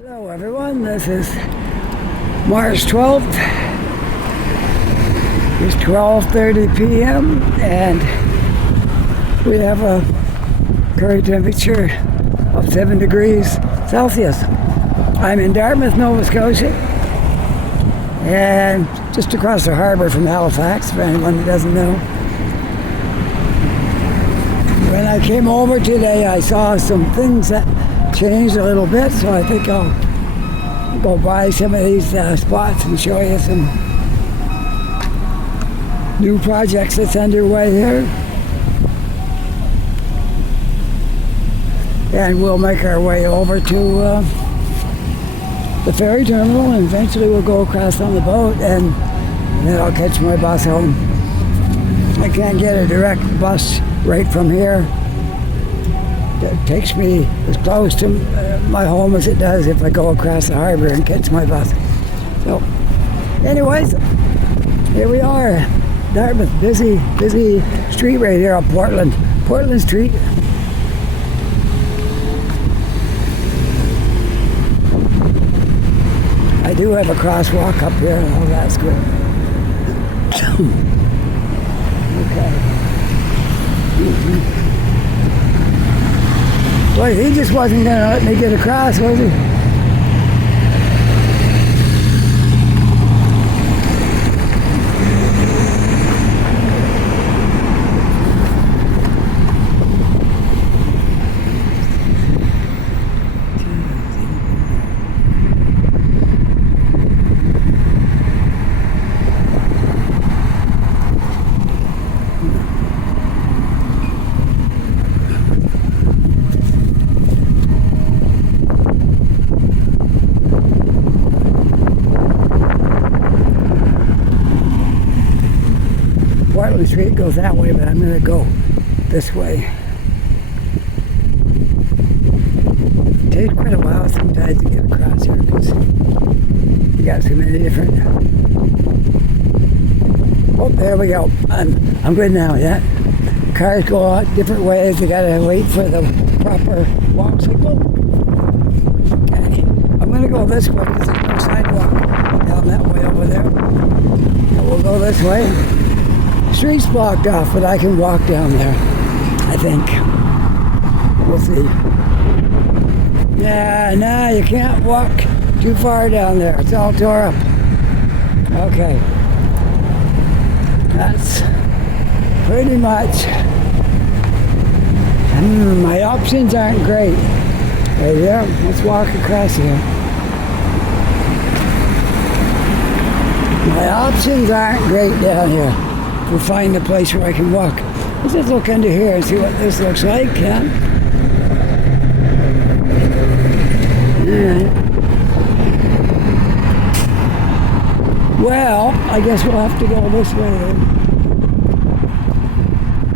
Hello everyone, this is March 12th. It's 12:30 p.m. and we have a current temperature of 7 degrees Celsius. I'm in Dartmouth, Nova Scotia, and just across the harbor from Halifax, for anyone that doesn't know. When I came over today, I saw some things that changed a little bit, so I think I'll go by some of these spots and show you some new projects that's underway here. And we'll make our way over to the ferry terminal, and eventually we'll go across on the boat, and then I'll catch my bus home. I can't get a direct bus right from here. It takes me as close to my home as it does if I go across the harbor and catch my bus. So, anyways, here we are, Dartmouth, busy street right here on Portland Street. I do have a crosswalk up here, and all that's good. Okay. Boy, he just wasn't going to let me get across, was he? Portland Street goes that way, but I'm going to go this way. It takes quite a while sometimes to get across here because you got so many different. Oh, there we go. I'm good now. Yeah, cars go out different ways. You got to wait for the proper walk signal. Okay, I'm going to go this way because there's no sidewalk down that way over there. So we'll go this way. Street's blocked off, but I can walk down there, I think. We'll see. Nah, you can't walk too far down there. It's all tore up. Okay. That's pretty much... my options aren't great. Right there, let's walk across here. My options aren't great down here. We'll find a place where I can walk. Let's just look under here and see what this looks like, Ken. Alright. Well, I guess we'll have to go this way then.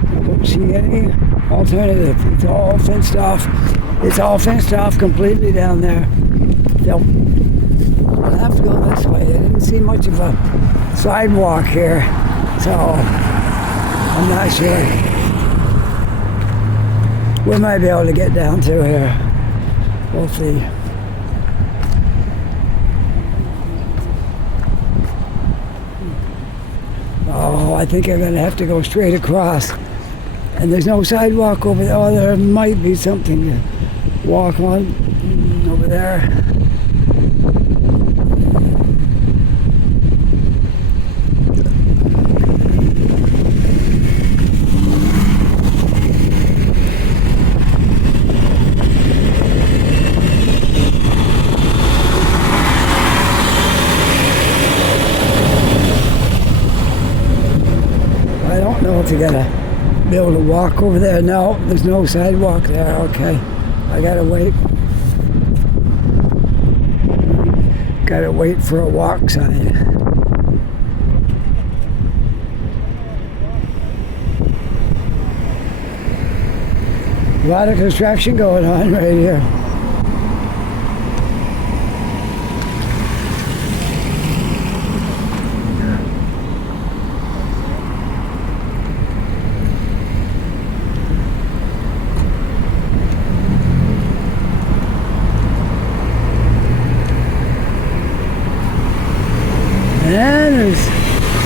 I don't see any alternative. It's all fenced off. It's all fenced off completely down there. So, I'll have to go this way. I didn't see much of a sidewalk here. So, I'm not sure. We might be able to get down through here. We'll see. Oh, I think I'm going to have to go straight across. And there's no sidewalk over there. Oh, there might be something to walk on over there. I don't know if you gotta be able to walk over there. No, there's no sidewalk there. Okay, I gotta wait. Gotta wait for a walk sign. A lot of construction going on right here.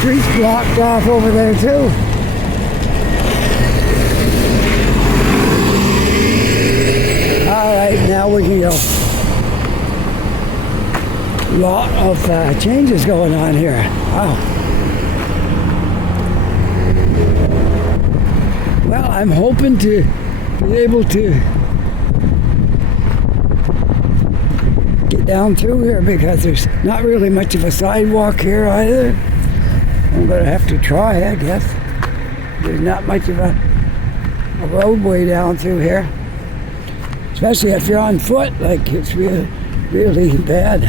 street's blocked off over there too. Alright, now we can go. Lot of changes going on here. Wow. Well, I'm hoping to be able to get down through here because there's not really much of a sidewalk here either. I'm going to have to try, I guess. There's not much of a roadway down through here. Especially if you're on foot, like it's really, really bad.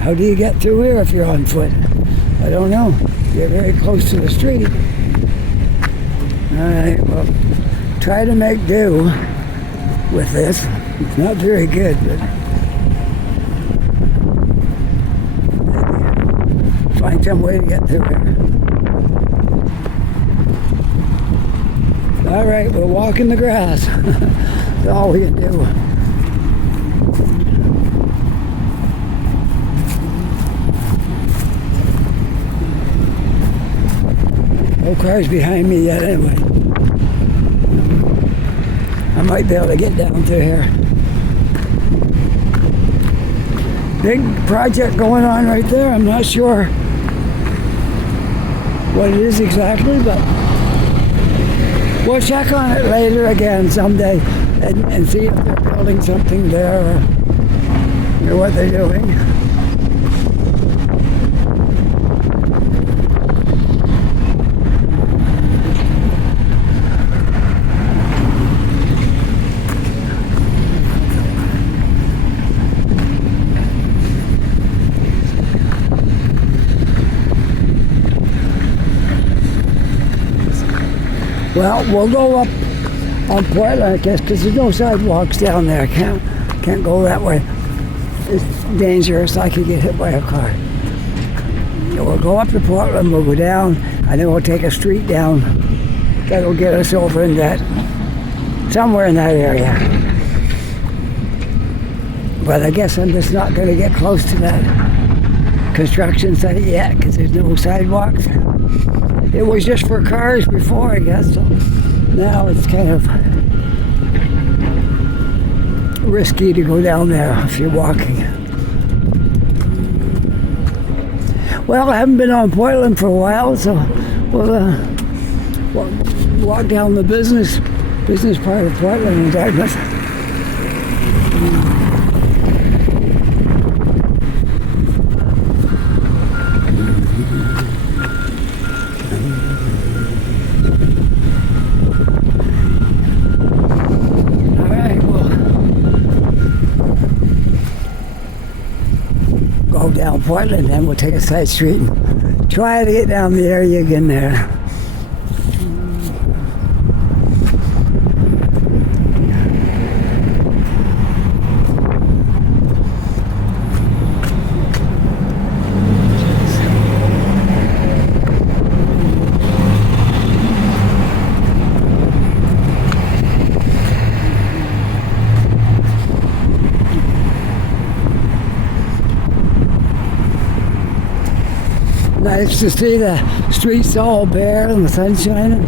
How do you get through here if you're on foot? I don't know. You're very close to the street. Alright, well, try to make do with this. It's not very good, but maybe find some way to get through here. Alright, we'll walk in the grass. That's all we can do. No cars behind me yet anyway. I might be able to get down through here. Big project going on right there. I'm not sure what it is exactly, but we'll check on it later again someday and see if they're building something there or what they're doing. Well, we'll go up on Portland, I guess, because there's no sidewalks down there. Can't go that way. It's dangerous. I could get hit by a car. We'll go up to Portland, we'll go down, and then we'll take a street down. That'll get us over in that, somewhere in that area. But I guess I'm just not going to get close to that construction site yet, because there's no sidewalks. It was just for cars before, I guess, so now it's kind of risky to go down there if you're walking. Well, I haven't been on Portland for a while, so we'll walk down the business part of Portland in Dartmouth. Down Portland, then we'll take a side street and try to get down the area again there. Nice to see the streets all bare and the sun shining.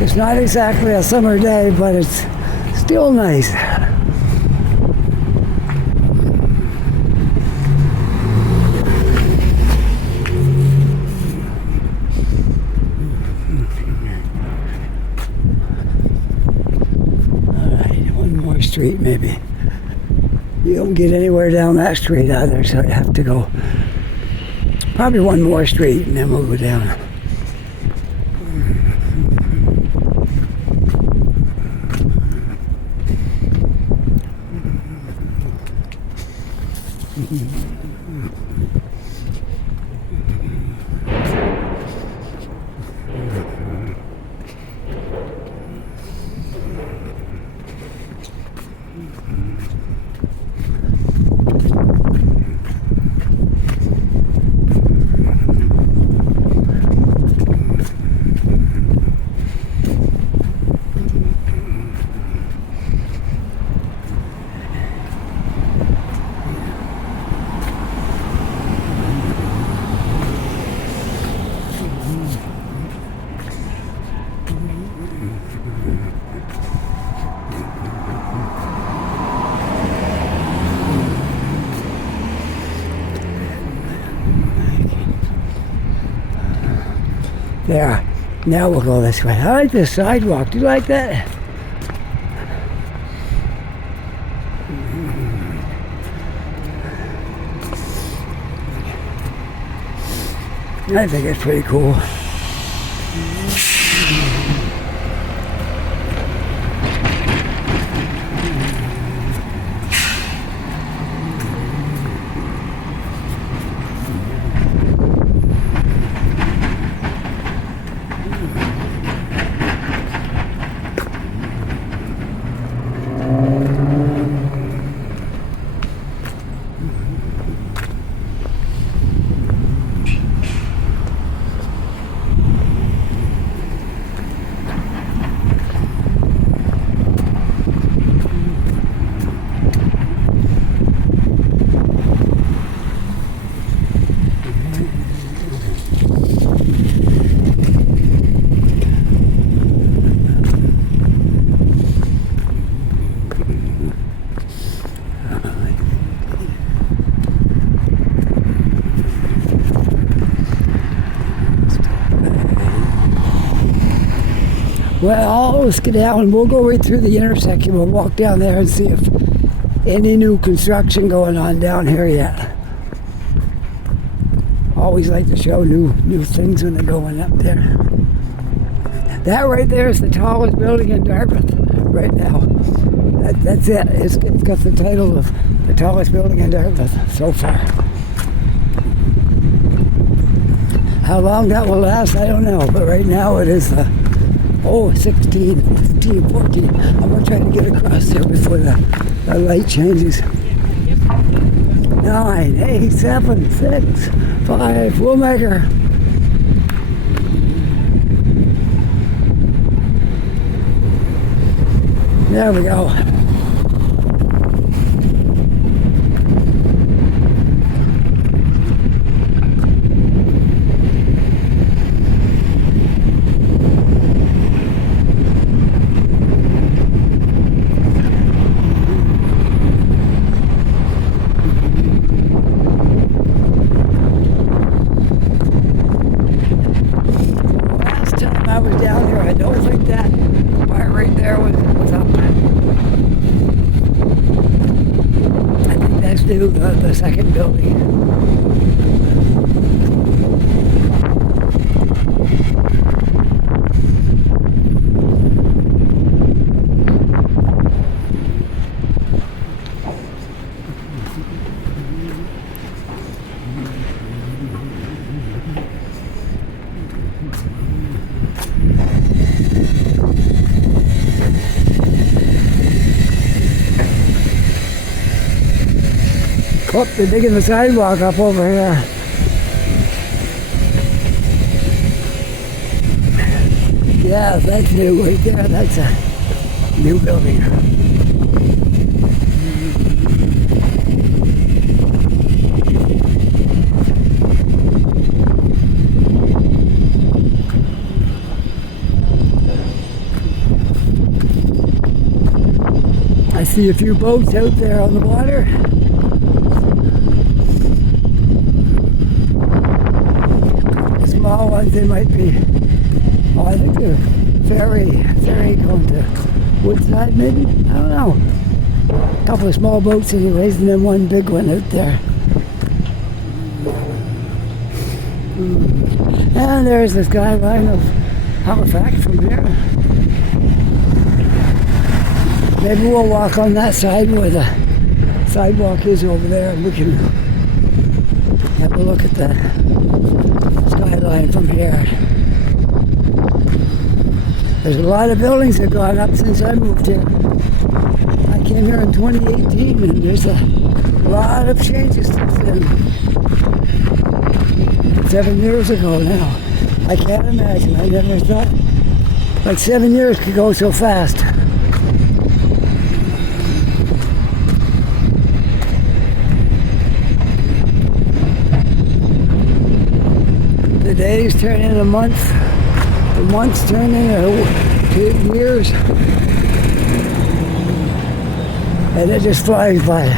It's not exactly a summer day, but it's still nice. Alright, one more street maybe. You don't get anywhere down that street either, so you have to go probably one more street and then we'll go down. There. Now we'll go this way. I like this sidewalk. Do you like that? I think it's pretty cool. Well, let's get down. We'll go right through the intersection. We'll walk down there and see if any new construction going on down here yet. Always like to show new things when they're going up there. That right there is the tallest building in Dartmouth right now. That's it. It's got the title of the tallest building in Dartmouth so far. How long that will last, I don't know. But right now it is 16, 15, 14. I'm going to try to get across there before the light changes. 9, 8, 7, 6, 5. We'll make her. There we go. The second building. Oh, they're digging the sidewalk up over here. Yeah, that's new right there. That's a new building. I see a few boats out there on the water. Small ones, they might be. Oh, I think they're ferry going to Woodside, maybe. I don't know. A couple of small boats, anyways, and then one big one out there. And there's the skyline of Halifax from here. Maybe we'll walk on that side where the sidewalk is over there, and we can have a look at the skyline from here. There's a lot of buildings that have gone up since I moved here. I came here in 2018 and there's a lot of changes since then. 7 years ago now. I can't imagine. I never thought like 7 years could go so fast. The days turn into months, the months turn into years, and it just flies by.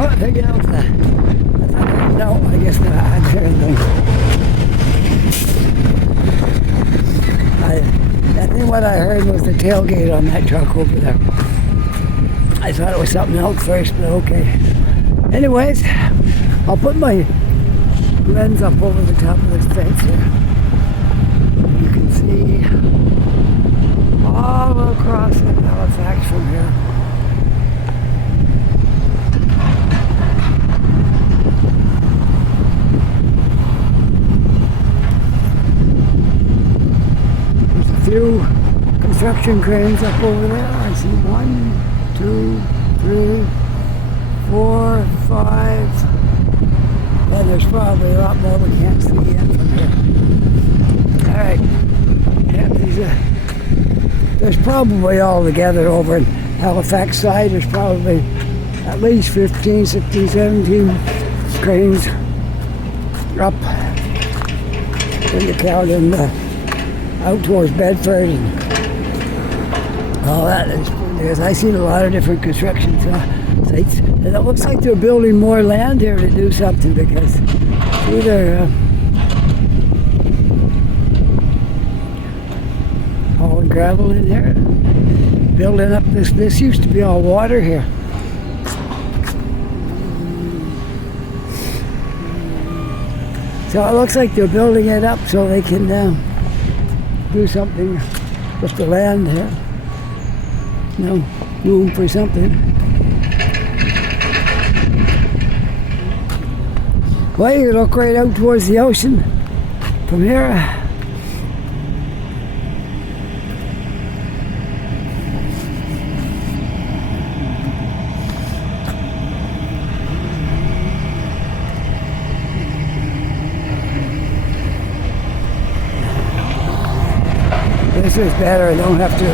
Oh, pick it out. No, I guess not. I think what I heard was the tailgate on that truck over there. I thought it was something else first, but okay. Anyways, I'll put my lens up over the top of this fence here. You can see all across Halifax from here. There's a few construction cranes up over there. I see 1, 2, 3, 4, 5. And there's probably a lot more we can't see yet from here. Alright. Yeah, there's probably all together over in Halifax side, there's probably at least 15, 16, 17 cranes up in the count and out towards Bedford and all that. Because I seen a lot of different construction sites, and it looks like they're building more land here to do something because see they're hauling gravel in here, building up this. This used to be all water here. So it looks like they're building it up so they can do something with the land here. No room for something. Well, you look right out towards the ocean from here. This is better. I don't have to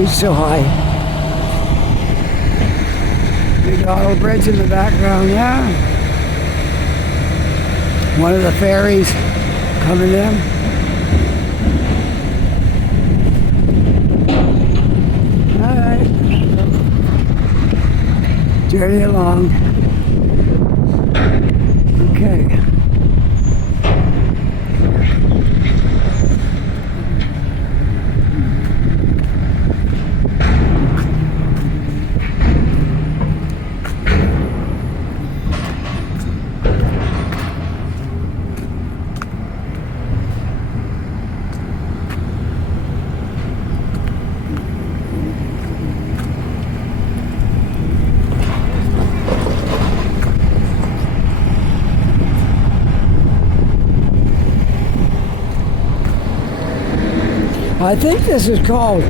reach so high. Big auto bridge in the background there. One of the ferries coming in. Alright. Journey along. Okay. I think this is called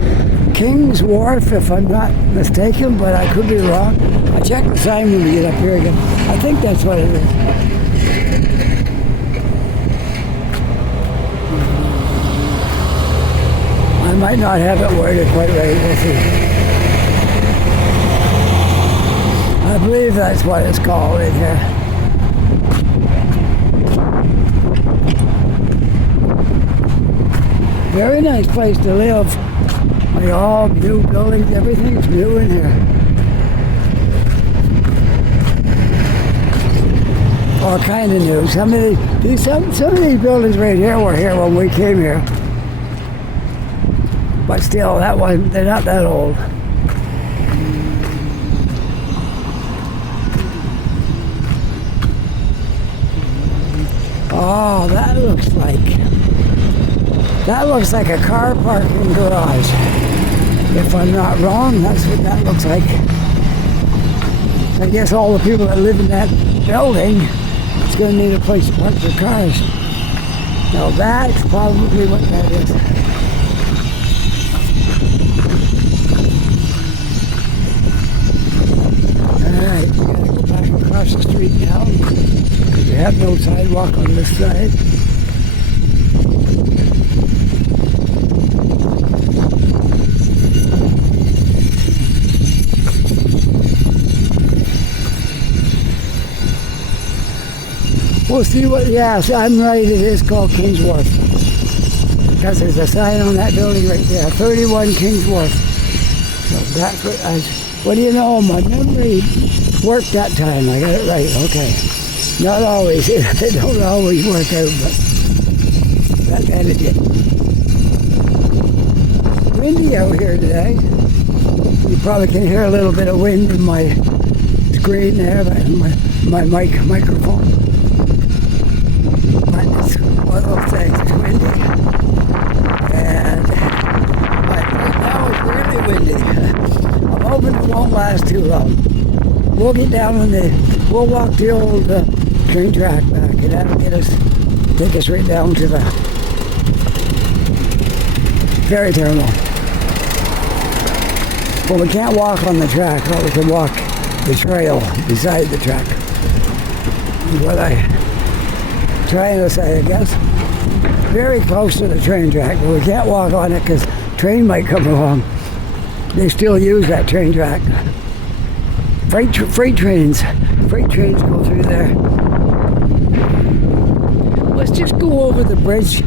King's Wharf, if I'm not mistaken, but I could be wrong. I checked the sign when we get up here again. I think that's what it is. I might not have it worded quite right. We'll see. I believe that's what it's called in here. Very nice place to live. Like all new buildings, everything's new in here. All kind of new. Some of these buildings right here were here when we came here. But still, they're not that old. Oh, that looks like a car parking garage. If I'm not wrong, that's what that looks like. I guess all the people that live in that building, it's going to need a place to park their cars. Now that's probably what that is. Alright, we got to go back across the street now. We have no sidewalk on this side. We'll see what, yes, I'm right, it is called King's Wharf. Because there's a sign on that building right there, 31 King's Wharf. So that's what What do you know? My memory worked that time. I got it right. Okay. Not always. It don't always work out, but that it did. Windy out here today. You probably can hear a little bit of wind in my screen there, my microphone. But it's one of those things. It's windy. And right now it's really windy. I'm hoping it won't last too long. We'll get down we'll walk the old train track back, and that'll take us right down to the ferry terminal. Well, we can't walk on the track, but we can walk the trail beside the track. Is what I'm trying to say, I guess. Very close to the train track, but we can't walk on it because train might come along. They still use that train track. Freight trains go through there. Let's just go over the bridge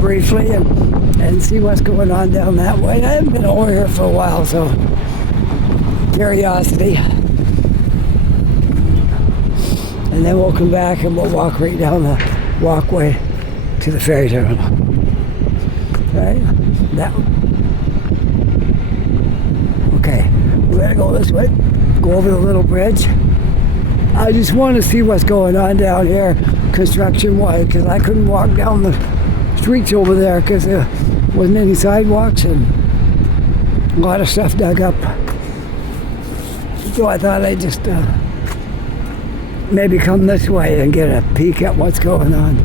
briefly and see what's going on down that way. I haven't been over here for a while, so curiosity. And then we'll come back and we'll walk right down the walkway to the ferry terminal. Right? Okay, we're gonna go this way. Go over the little bridge. I just want to see what's going on down here, construction-wise, because I couldn't walk down the streets over there because there wasn't any sidewalks and a lot of stuff dug up. So I thought I'd just maybe come this way and get a peek at what's going on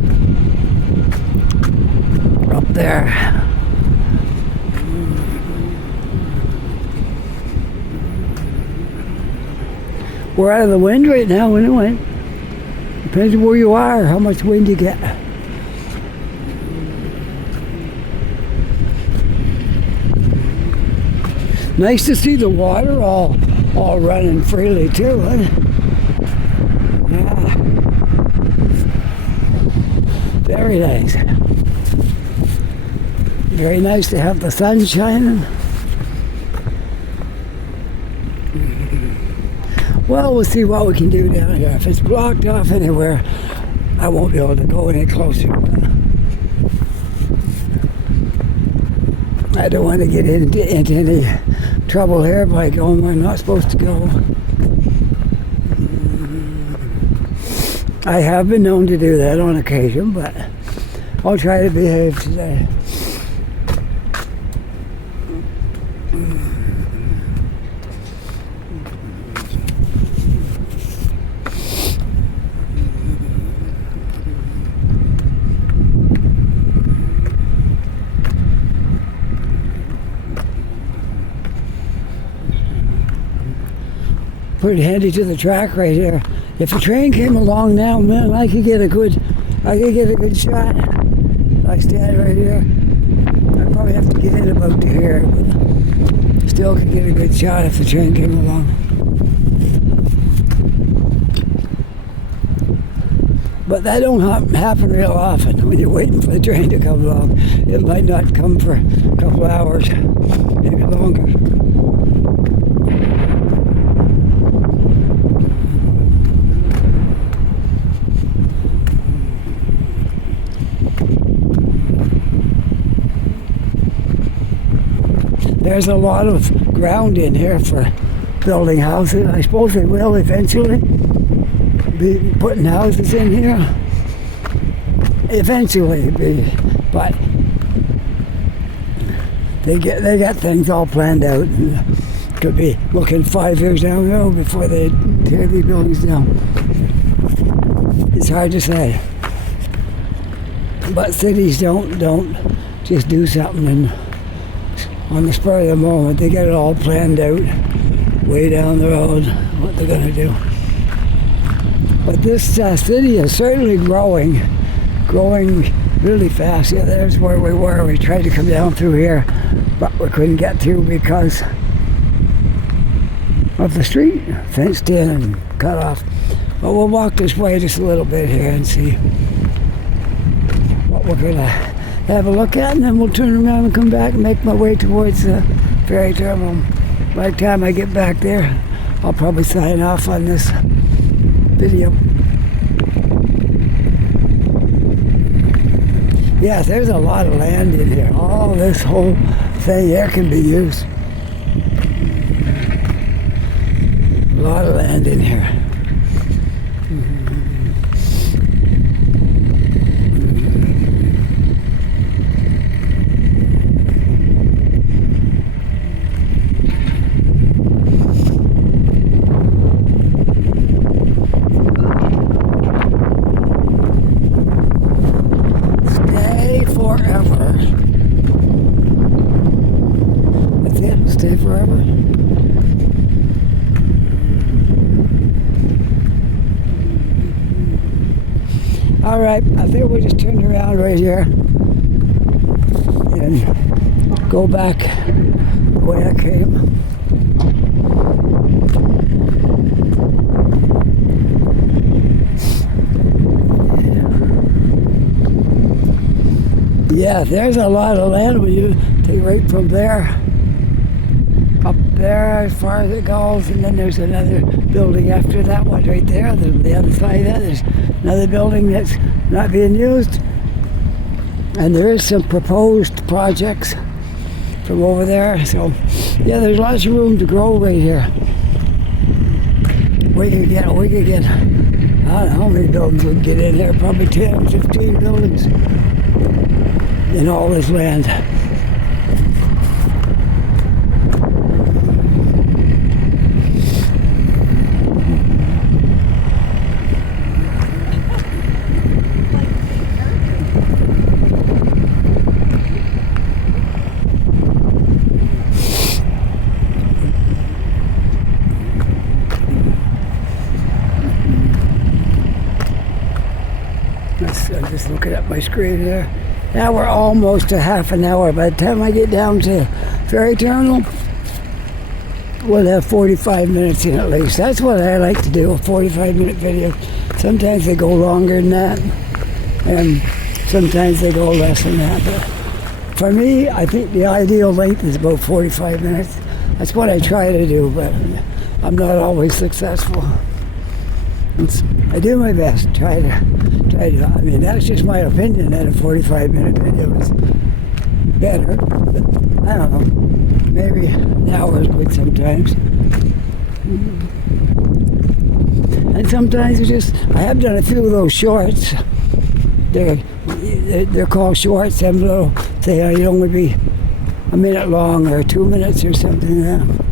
up there. We're out of the wind right now anyway. Depends on where you are, how much wind you get. Nice to see the water all running freely too, huh? Yeah. Very nice. Very nice to have the sun shining. Well, we'll see what we can do down here. If it's blocked off anywhere, I won't be able to go any closer. I don't want to get into any trouble here by going where I'm not supposed to go. I have been known to do that on occasion, but I'll try to behave today. Pretty handy to the track right here. If a train came along now, man, I could get a good shot. If I stand right here, I'd probably have to get in about to here, but still could get a good shot if the train came along. But that don't happen real often when you're waiting for the train to come along. It might not come for a couple hours, maybe longer. There's a lot of ground in here for building houses. I suppose they will eventually be putting houses in here. Eventually, but they got things all planned out. And could be looking 5 years down the road before they tear these buildings down. It's hard to say. But cities don't just do something and on the spur of the moment. They get it all planned out way down the road, what they're going to do. But this city is certainly growing really fast. Yeah, there's where we were. We tried to come down through here, but we couldn't get through because of the street, fenced in and cut off. But we'll walk this way just a little bit here and see what we're going to have a look at, and then we'll turn around and come back and make my way towards the ferry terminal. by the time I get back there, I'll probably sign off on this video. Yeah, there's a lot of land in here. All this whole thing here can be used. A lot of land in here. Stay forever. That's it, stay forever. All right, I think we'll just turn around right here and go back the way I came. Yeah, there's a lot of land when you take right from there up there as far as it goes, and then there's another building after that one right there. Then the other side of that, there's another building that's not being used, and there is some proposed projects from over there. So yeah, there's lots of room to grow right here. We could get, I don't know how many buildings we can get in here, probably 10, 15 buildings in all this land. I'm just looking at my screen here. Now we're almost to half an hour. By the time I get down to ferry terminal, we'll have 45 minutes in at least. That's what I like to do, a 45-minute video. Sometimes they go longer than that, and sometimes they go less than that. But for me, I think the ideal length is about 45 minutes. That's what I try to do, but I'm not always successful. I do my best, try to. I mean, that's just my opinion that a 45-minute video is better. But I don't know. Maybe an hour is good sometimes. And sometimes it's just, I have done a few of those shorts. They're called shorts. And they'll say, you know, would be a minute long or 2 minutes or something like that.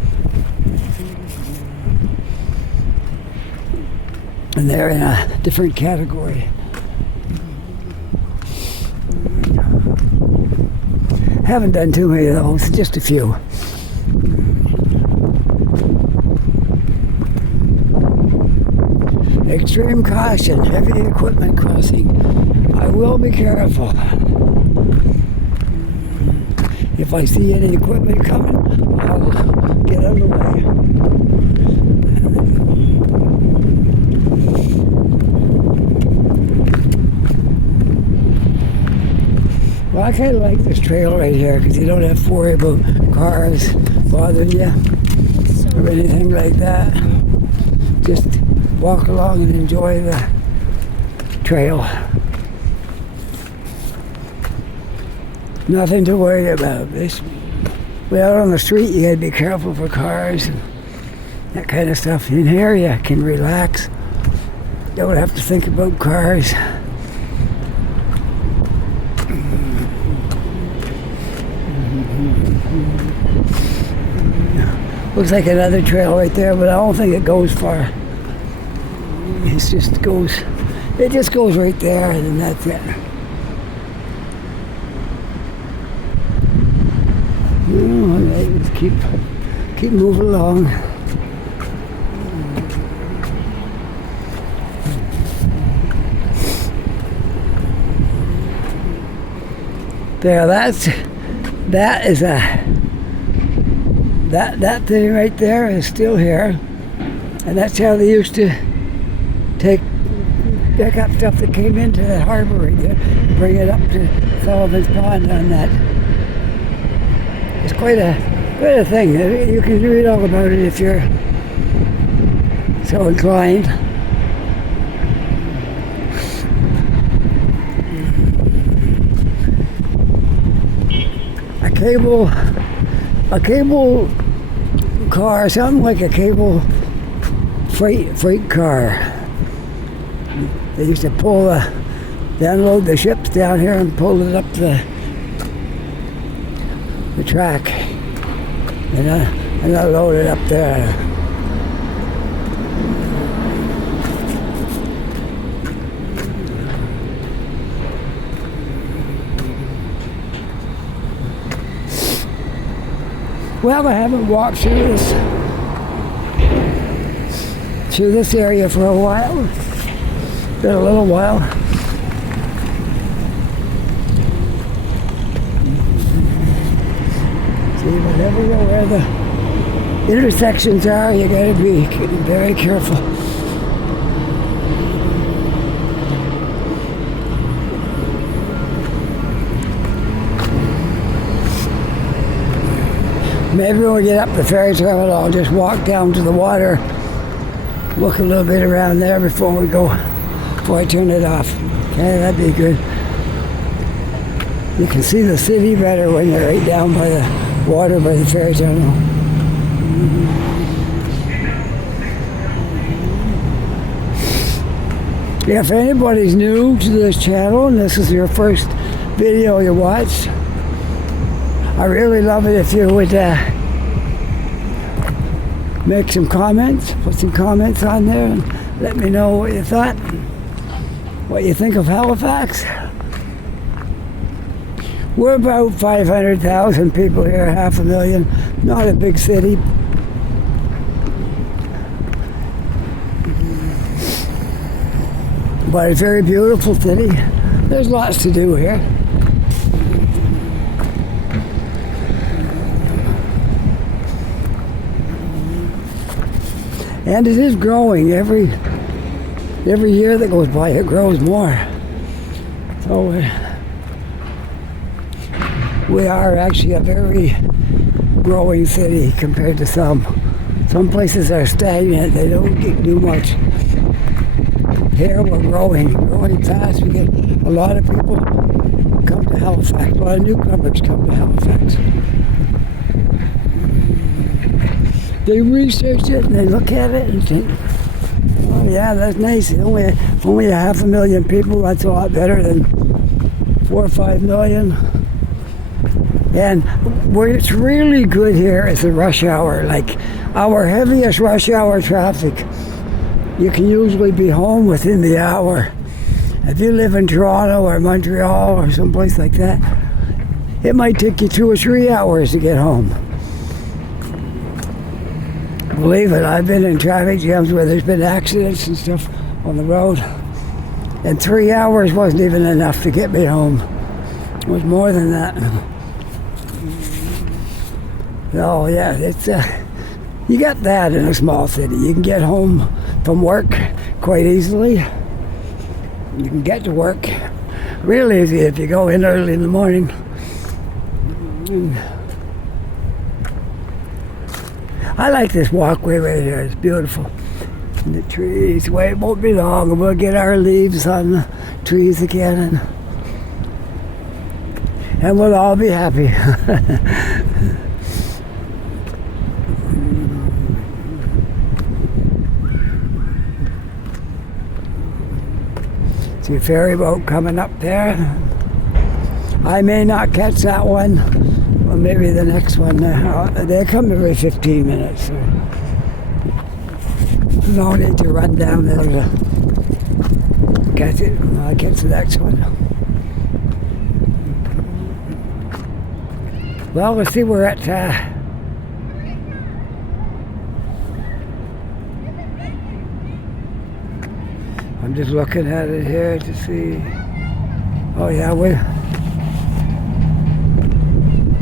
And they're in a different category. Haven't done too many of those, just a few. Extreme caution, heavy equipment crossing. I will be careful. If I see any equipment coming, I'll get out of the way. Well, I kind of like this trail right here because you don't have to worry about cars bothering you or anything like that. Just walk along and enjoy the trail. Nothing to worry about. Well, out on the street you gotta be careful for cars and that kind of stuff. In here you can relax. Don't have to think about cars. Looks like another trail right there, but I don't think it goes far. It just goes right there, and then that's it. All right, let's keep moving along. There, that thing right there is still here, and that's how they used to pick up stuff that came into the harbor right there, bring it up to Sullivan's Pond on that. It's quite a Quite a thing. You can read all about it if you're so inclined. A cable car, something like a cable freight car. They used to they unload the ships down here and pull it up the track and unload it up there. Well, I haven't walked through this area for a while. It's been a little while. See, you never know where the intersections are. You got to be very careful. Maybe when we get up the ferry terminal, I'll just walk down to the water, look a little bit around there before I turn it off. Okay, that'd be good. You can see the city better when you're right down by the water by the ferry terminal. If anybody's new to this channel and this is your first video you watch, I really love it if you would make some comments, put some comments on there and let me know what you thought, what you think of Halifax. We're about 500,000 people here, 500,000, not a big city. But it's a very beautiful city. There's lots to do here. And it is growing. Every year that goes by, it grows more. So we are actually a very growing city compared to some. Some places are stagnant. They don't do much. Here we're growing fast. We get a lot of people come to Halifax. A lot of newcomers come to Halifax. They research it and they look at it and think, oh yeah, that's nice. Only 500,000 people, that's a lot better than 4 or 5 million. And where it's really good here is the rush hour. Like our heaviest rush hour traffic, you can usually be home within the hour. If you live in Toronto or Montreal or someplace like that, it might take you 2 or 3 hours to get home. Believe it, I've been in traffic jams where there's been accidents and stuff on the road, and 3 hours wasn't even enough to get me home. It was more than that. Oh yeah, it's you got that in a small city. You can get home from work quite easily. You can get to work real easy if you go in early in the morning. I like this walkway right here. It's beautiful. And the trees. Wait, it won't be long and we'll get our leaves on the trees again and we'll all be happy. See a ferry boat coming up there. I may not catch that one. Or maybe the next one. They come every 15 minutes. So no need to run down there to catch it. I'll catch the next one. Well, let's see, we're at I'm just looking at it here to see. Oh yeah, we're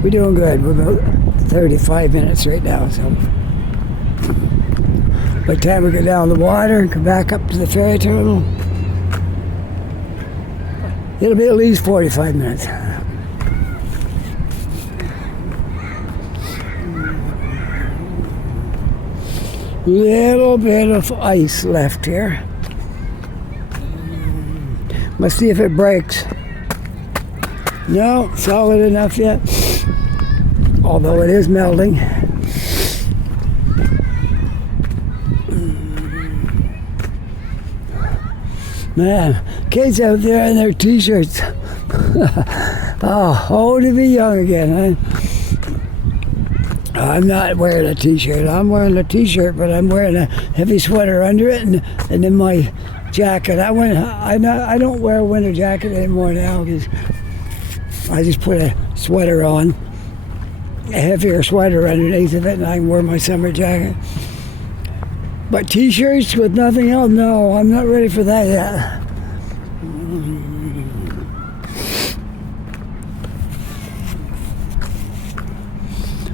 doing good. We're about 35 minutes right now, so by the time we get down the water and come back up to the ferry terminal, it'll be at least 45 minutes. Little bit of ice left here. Let's see if it breaks. No, solid enough yet. Although it is melting. Man, kids out there in their t-shirts. Oh, to be young again. I'm not wearing a t-shirt. I'm wearing a t-shirt, but I'm wearing a heavy sweater under it, and then my jacket. I don't wear a winter jacket anymore now because I just put a sweater on, a heavier sweater underneath of it, and I can wear my summer jacket. But t-shirts with nothing else, no, I'm not ready for that yet.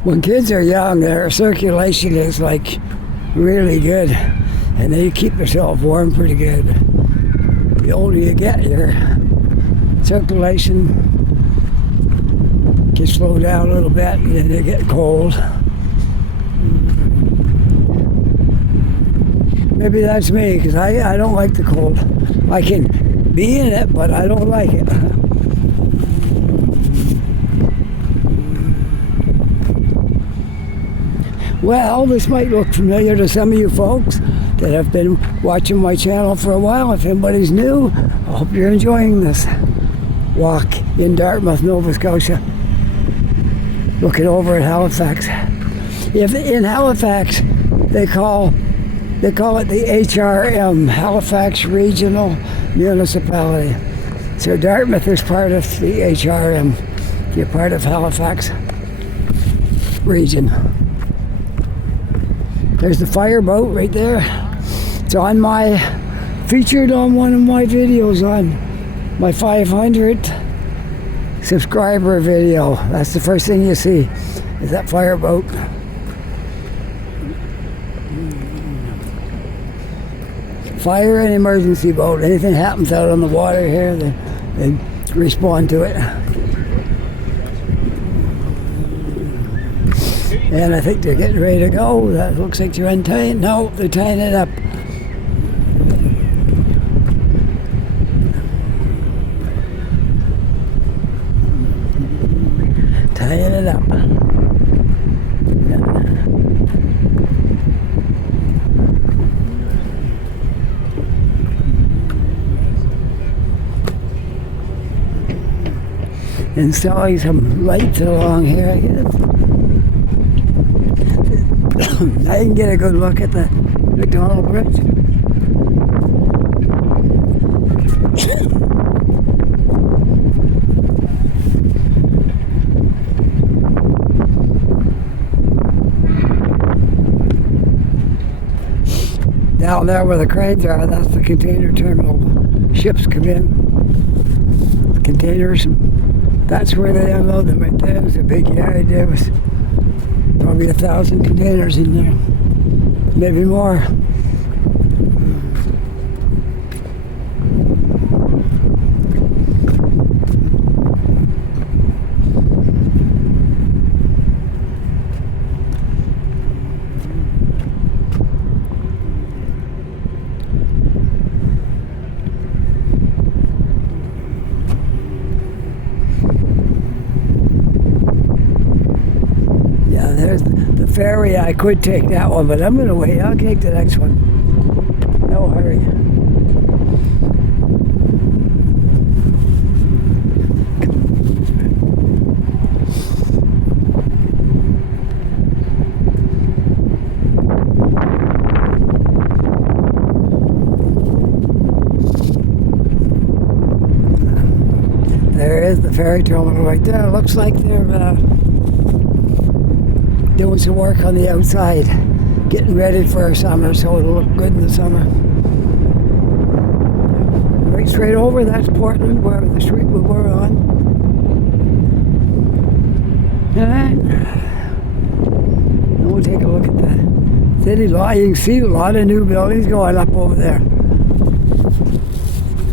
When kids are young, their circulation is like really good, and they keep themselves warm pretty good. The older you get, your circulation can slow down a little bit, and then they get cold. Maybe that's me, because I don't like the cold. I can be in it, but I don't like it. Well, this might look familiar to some of you folks that have been watching my channel for a while. If anybody's new, I hope you're enjoying this walk in Dartmouth, Nova Scotia, looking over at Halifax. If in Halifax they call it the HRM, Halifax Regional Municipality. So Dartmouth is part of the HRM. You're part of Halifax region. There's the fireboat right there. It's featured on one of my videos on my 500 subscriber video. That's the first thing you see, is that fireboat. Fire and emergency boat. Anything happens out on the water here, they respond to it. And I think they're getting ready to go. That looks like they're untying. No, they're tying it up. Tying it up. Installing some lights along here, I guess. I can get a good look at the McDonald Bridge. Down there where the cranes are, that's the container terminal. Ships come in, containers, and that's where they unload them right there. There's a big yard there with probably 1,000 containers in there, maybe more. There's the ferry. I could take that one, but I'm going to wait. I'll take the next one. No hurry. There is the ferry terminal right there. Looks like they're doing some work on the outside, getting ready for summer, so it'll look good in the summer. Right straight over, that's Portland, where the street we were on. Alright. And we'll take a look at the city lot. You can see a lot of new buildings going up over there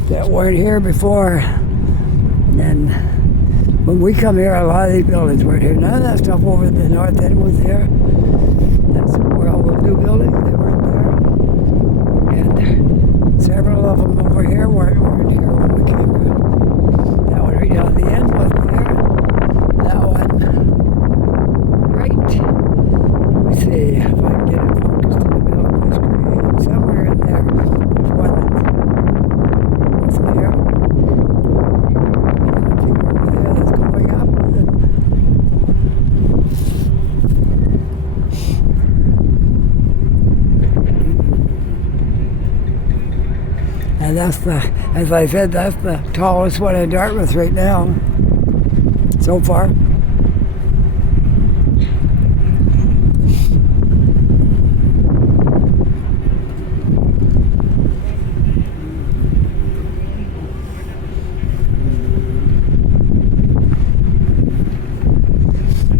that weren't here before. And when we come here, a lot of these buildings weren't here. None of that stuff over at the north end was here. That's where all those new buildings, they were And that's the, as I said, that's the tallest one in Dartmouth right now, so far.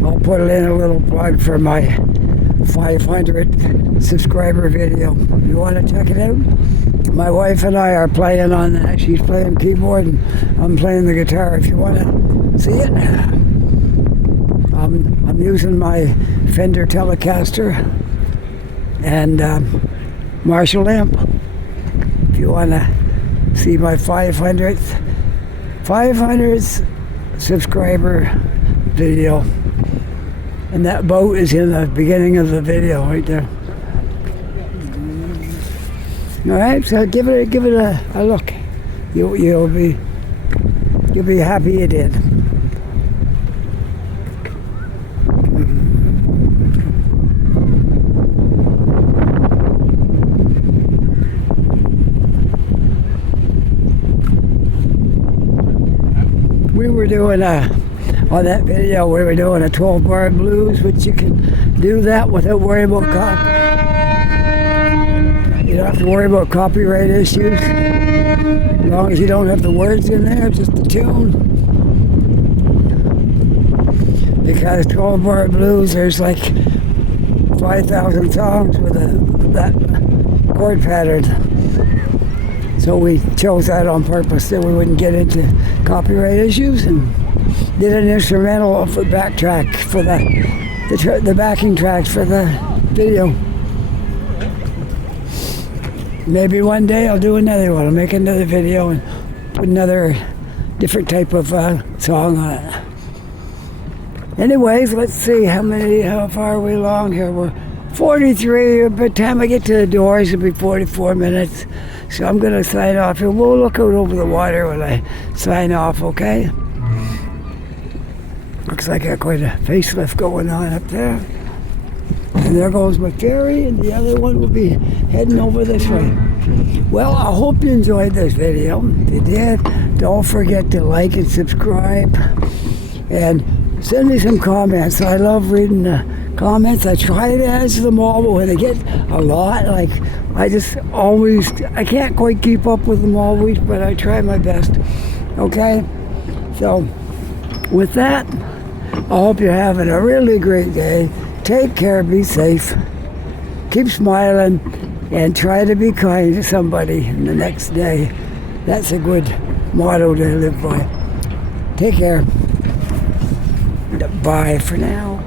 I'll put in a little plug for my 500 subscriber video. You want to check it out? My wife and I are playing on that. She's playing keyboard and I'm playing the guitar. If you want to see it, I'm using my Fender Telecaster and Marshall amp. If you want to see my 500th subscriber video. And that boat is in the beginning of the video right there. All right, so give it a look. You'll be happy you did. We were doing on that video, we were doing a 12-bar blues, which you can do that without worrying about you don't have to worry about copyright issues. As long as you don't have the words in there, just the tune. Because 12-bar blues, there's like 5,000 songs with that chord pattern. So we chose that on purpose so we wouldn't get into copyright issues, and did an instrumental of the backtrack for the backing tracks for the video. Maybe one day I'll do another one. I'll make another video and put another different type of song on it. Anyways, let's see how far are we along here. We're 43. By the time I get to the doors, it'll be 44 minutes. So I'm going to sign off here. We'll look out over the water when I sign off, okay? Looks like I got quite a facelift going on up there. And there goes my ferry, and the other one will be heading over this way. Well, I hope you enjoyed this video. If you did, don't forget to like and subscribe. And send me some comments. I love reading the comments. I try to answer them all, but when I get a lot, like, I can't quite keep up with them always, but I try my best. Okay? So, with that, I hope you're having a really great day. Take care, be safe, keep smiling, and try to be kind to somebody in the next day. That's a good motto to live by. Take care. Bye for now.